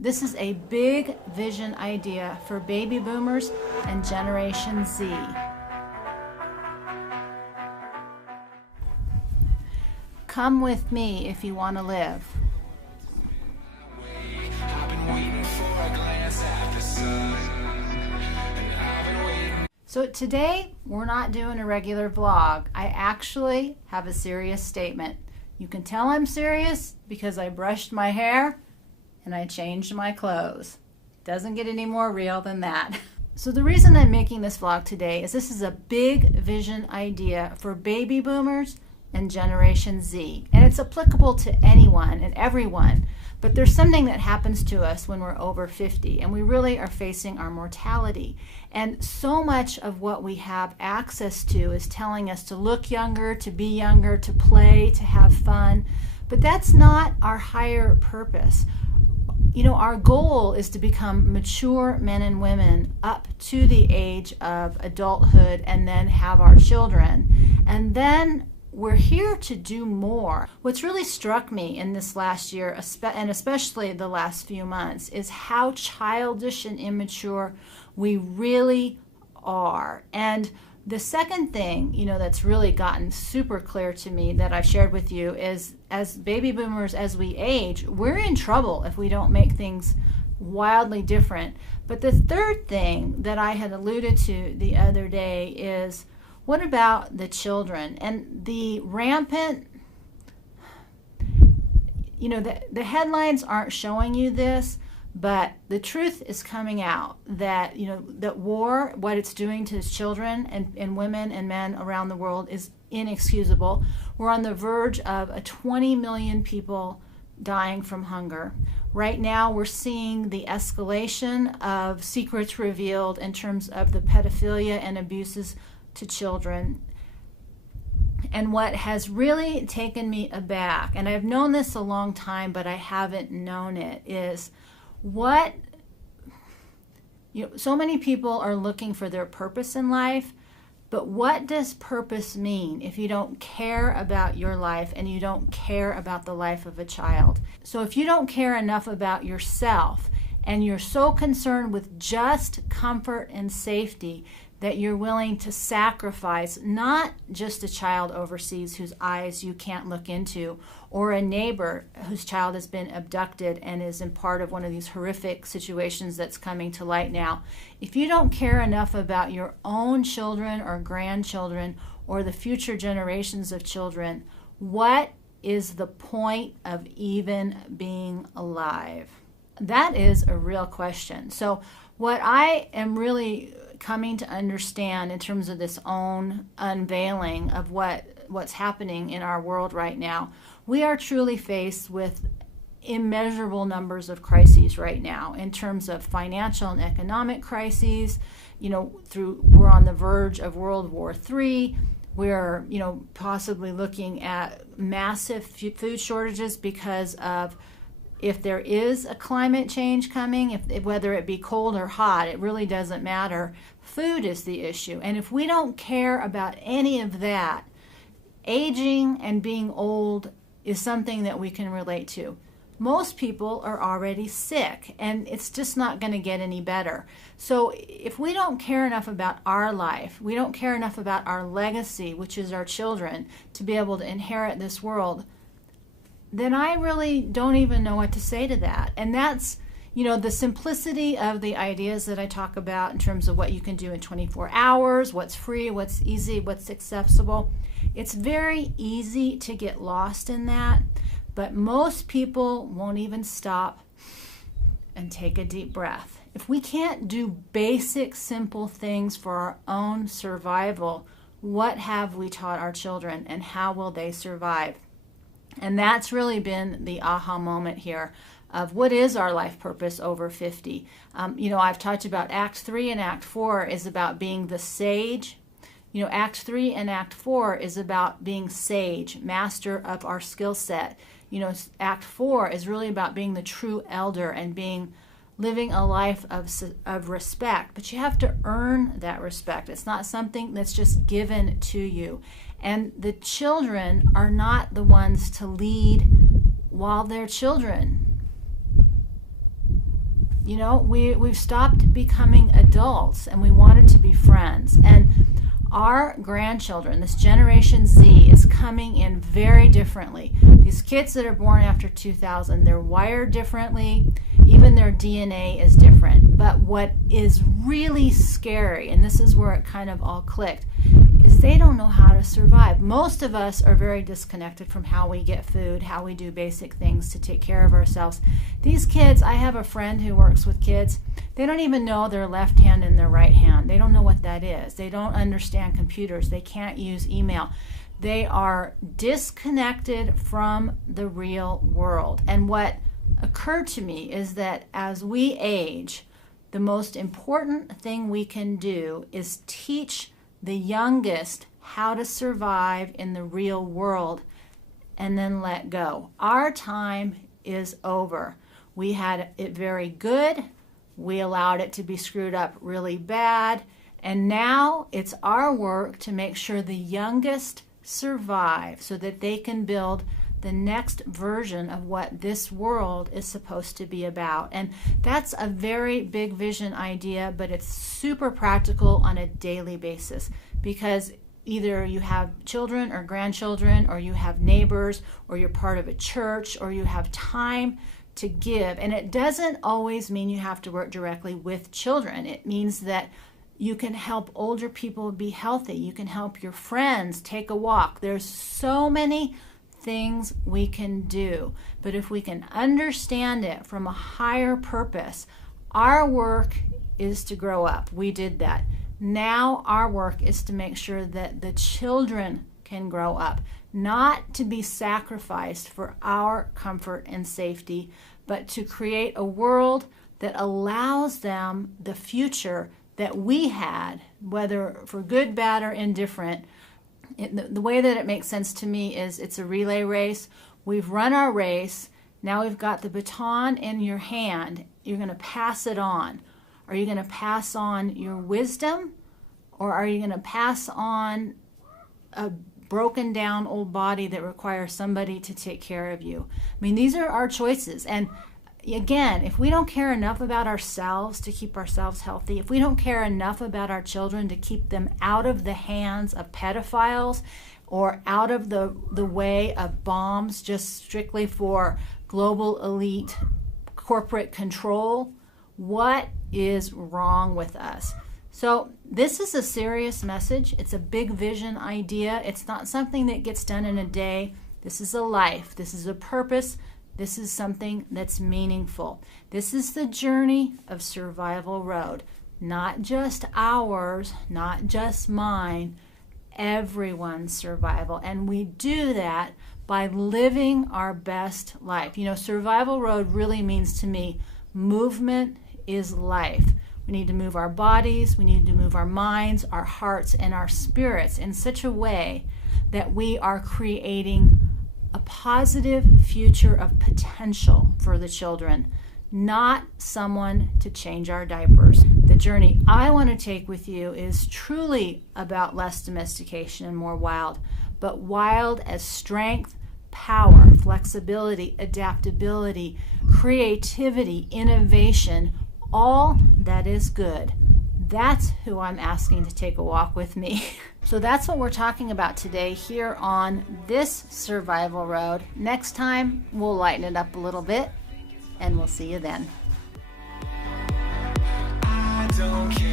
This is a big vision idea for baby boomers and Generation Z. Come with me if you want to live. So today, we're not doing a regular vlog. I actually have a serious statement. You can tell I'm serious because I brushed my hair and I changed my clothes. Doesn't get any more real than that. So the reason I'm making this vlog today is this is a big vision idea for baby boomers and Generation Z. And it's applicable to anyone and everyone. But there's something that happens to us when we're over 50 and we really are facing our mortality. And so much of what we have access to is telling us to look younger, to be younger, to play, to have fun. But that's not our higher purpose. You know, our goal is to become mature men and women up to the age of adulthood and then have our children. And then we're here to do more. What's really struck me in this last year, and especially the last few months, is how childish and immature we really are. And the second thing, that's really gotten super clear to me that I've shared with you is, as baby boomers, as we age, we're in trouble if we don't make things wildly different. But the third thing that I had alluded to the other day is, what about the children and the rampant, the headlines aren't showing you this, but the truth is coming out that, that war, what it's doing to children and women and men around the world is inexcusable. We're on the verge of 20 million people dying from hunger. Right now, we're seeing the escalation of secrets revealed in terms of the pedophilia and abuses to children. And what has really taken me aback, and I've known this a long time, but I haven't known it, is so many people are looking for their purpose in life, but what does purpose mean if you don't care about your life and you don't care about the life of a child? So if you don't care enough about yourself and you're so concerned with just comfort and safety that you're willing to sacrifice not just a child overseas whose eyes you can't look into, or a neighbor whose child has been abducted and is in part of one of these horrific situations that's coming to light now. If you don't care enough about your own children or grandchildren or the future generations of children, what is the point of even being alive? That is a real question. So what I am really coming to understand in terms of this own unveiling of what's happening in our world right now, we are truly faced with immeasurable numbers of crises right now in terms of financial and economic crises. We're on the verge of World War III. We're, possibly looking at massive food shortages because of, if there is a climate change coming, whether it be cold or hot, it really doesn't matter. Food is the issue. And if we don't care about any of that, aging and being old is something that we can relate to. Most people are already sick, and it's just not going to get any better. So if we don't care enough about our life, we don't care enough about our legacy, which is our children, to be able to inherit this world, then I really don't even know what to say to that. And that's, the simplicity of the ideas that I talk about in terms of what you can do in 24 hours, what's free, what's easy, what's accessible. It's very easy to get lost in that, but most people won't even stop and take a deep breath. If we can't do basic, simple things for our own survival, what have we taught our children and how will they survive? And that's really been the aha moment here of what is our life purpose over 50. I've talked about Act 3 and Act 4 is about being the sage. Act 3 and Act 4 is about being sage, master of our skill set. Act 4 is really about being the true elder and living a life of respect. But you have to earn that respect. It's not something that's just given to you. And the children are not the ones to lead while they're children. we've stopped becoming adults and we wanted to be friends. And our grandchildren, this Generation Z, is coming in very differently. These kids that are born after 2000, they're wired differently. Even their DNA is different. But what is really scary, and this is where it kind of all clicked, is they don't know how to survive. Most of us are very disconnected from how we get food, how we do basic things to take care of ourselves. These kids, I have a friend who works with kids, they don't even know their left hand and their right hand. They don't know what that is. They don't understand computers. They can't use email. They are disconnected from the real world. And what occurred to me is that as we age, the most important thing we can do is teach the youngest how to survive in the real world and then let go. Our time is over. We had it very good. We allowed it to be screwed up really bad. And now it's our work to make sure the youngest survive so that they can build the next version of what this world is supposed to be about. And that's a very big vision idea, but it's super practical on a daily basis, because either you have children or grandchildren, or you have neighbors, or you're part of a church, or you have time to give. And it doesn't always mean you have to work directly with children. It means that you can help older people be healthy. You can help your friends take a walk. There's so many things we can do. But if we can understand it from a higher purpose, our work is to grow up. We did that. Now our work is to make sure that the children can grow up, not to be sacrificed for our comfort and safety, but to create a world that allows them the future that we had, whether for good, bad, or indifferent. The way that it makes sense to me is it's a relay race. We've run our race. Now we've got the baton in your hand. You're going to pass it on. Are you going to pass on your wisdom, or are you going to pass on a broken down old body that requires somebody to take care of you? I mean, these are our choices. And again, if we don't care enough about ourselves to keep ourselves healthy, if we don't care enough about our children to keep them out of the hands of pedophiles or out of the way of bombs just strictly for global elite corporate control, what is wrong with us? So this is a serious message. It's a big vision idea. It's not something that gets done in a day. This is a life. This is a purpose. This is something that's meaningful. This is the journey of Survival Road. Not just ours, not just mine, everyone's survival. And we do that by living our best life. Survival Road really means to me, movement is life. We need to move our bodies, we need to move our minds, our hearts, and our spirits in such a way that we are creating a positive future of potential for the children, not someone to change our diapers. The journey I want to take with you is truly about less domestication and more wild, but wild as strength, power, flexibility, adaptability, creativity, innovation, all that is good. That's who I'm asking to take a walk with me. So that's what we're talking about today here on this Survival Road. Next time, we'll lighten it up a little bit, and we'll see you then. I don't care.